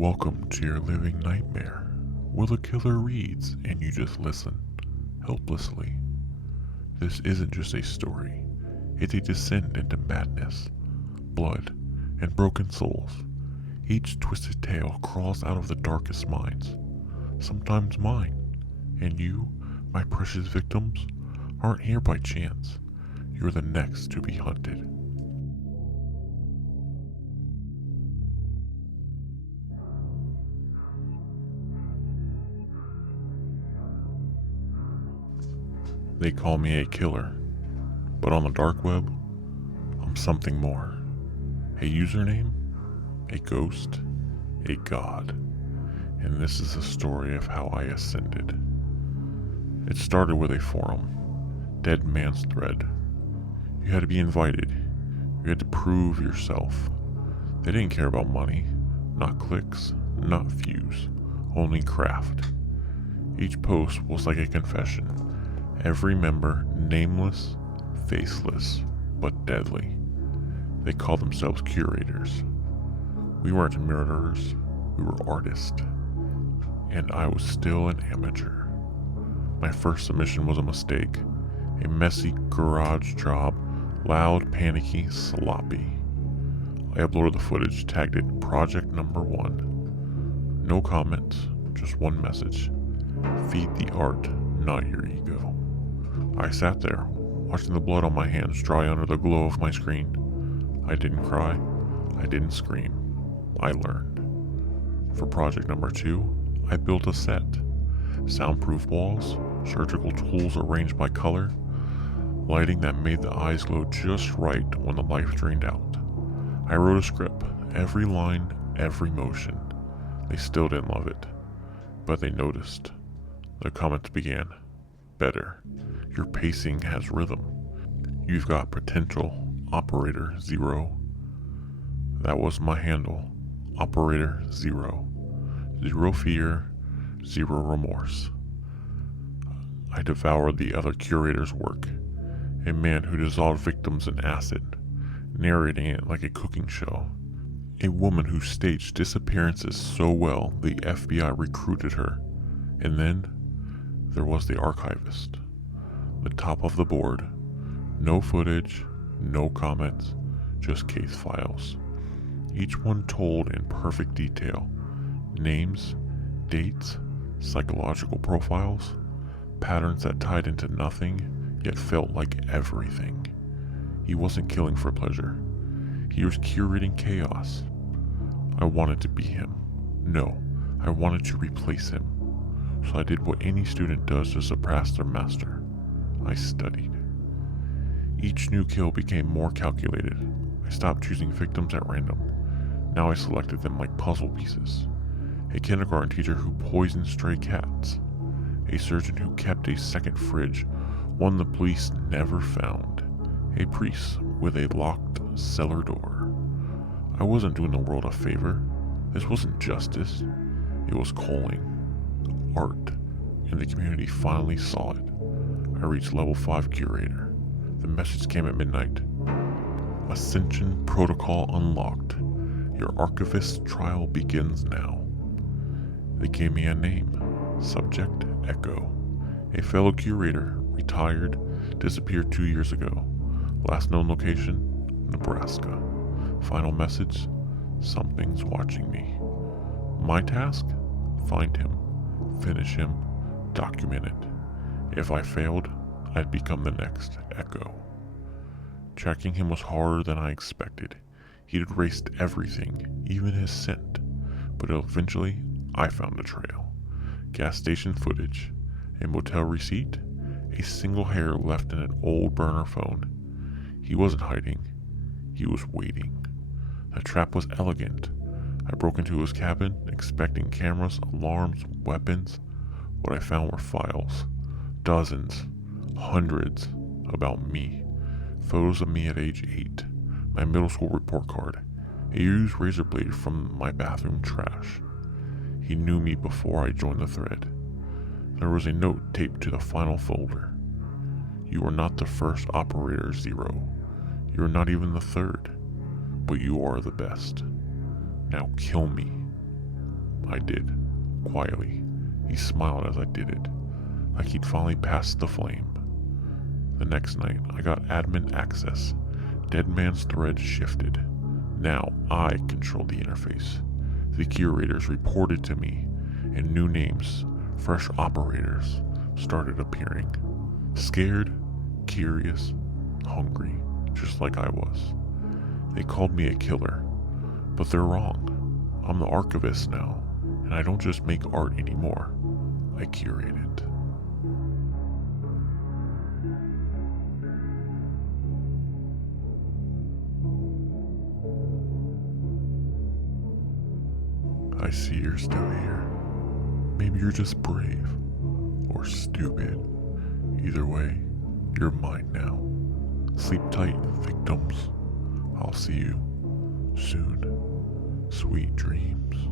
Welcome to your living nightmare, where the killer reads and you just listen, helplessly. This isn't just a story, it's a descent into madness, blood, and broken souls. Each twisted tale crawls out of the darkest minds, sometimes mine, and you, my precious victims, aren't here by chance. You're the next to be hunted. They call me a killer, but on the dark web, I'm something more. A username, a ghost, a god. And this is the story of how I ascended. It started with a forum, Dead Man's Thread. You had to be invited. You had to prove yourself. They didn't care about money, not clicks, not views, only craft. Each post was like a confession. Every member nameless, faceless, but deadly. They called themselves curators. We weren't murderers, we were artists. And I was still an amateur. My first submission was a mistake. A messy garage job, loud, panicky, sloppy. I uploaded the footage, tagged it Project Number 1. No comments, just one message. Feed the art, not your ego. I sat there, watching the blood on my hands dry under the glow of my screen. I didn't cry. I didn't scream. I learned. For project number 2, I built a set. Soundproof walls, surgical tools arranged by color, lighting that made the eyes glow just right when the life drained out. I wrote a script, every line, every motion. They still didn't love it, but they noticed. The comments began. Better. Your pacing has rhythm. You've got potential. Operator 0. That was my handle. Operator 0. Zero fear, zero remorse. I devoured the other curator's work. A man who dissolved victims in acid, narrating it like a cooking show. A woman who staged disappearances so well the FBI recruited her. And then there was the Archivist. The top of the board. No footage, no comments, just case files. Each one told in perfect detail. Names, dates, psychological profiles, patterns that tied into nothing, yet felt like everything. He wasn't killing for pleasure. He was curating chaos. I wanted to be him. No, I wanted to replace him. So I did what any student does to surpass their master. I studied. Each new kill became more calculated. I stopped choosing victims at random. Now I selected them like puzzle pieces. A kindergarten teacher who poisoned stray cats. A surgeon who kept a second fridge, one the police never found. A priest with a locked cellar door. I wasn't doing the world a favor. This wasn't justice. It was calling. Art. And the community finally saw it. I reached level 5 curator. The message came at midnight. Ascension protocol unlocked. Your Archivist trial begins now. They gave me a name. Subject Echo. A fellow curator, retired, disappeared 2 years ago. Last known location, Nebraska. Final message, something's watching me. My task? Find him. Finish him. Document it. If I failed, I'd become the next Echo. Tracking him was harder than I expected. He'd erased everything, even his scent. But eventually, I found a trail. Gas station footage, a motel receipt, a single hair left in an old burner phone. He wasn't hiding. He was waiting. The trap was elegant. I broke into his cabin, expecting cameras, alarms, weapons. What I found were files. Dozens, hundreds, about me. Photos of me at age 8. My middle school report card. A used razor blade from my bathroom trash. He knew me before I joined the thread. There was a note taped to the final folder. You are not the first Operator 0. You are not even the third. But you are the best. Now kill me. I did, quietly. He smiled as I did it, like he'd finally passed the flame. The next night, I got admin access. Dead man's thread shifted. Now I controlled the interface. The curators reported to me, and new names, fresh operators, started appearing. Scared, curious, hungry, just like I was. They called me a killer, but they're wrong. I'm the Archivist now, and I don't just make art anymore. I curate it. I see you're still here. Maybe you're just brave, or stupid. Either way, you're mine now. Sleep tight, victims. I'll see you soon. Sweet dreams.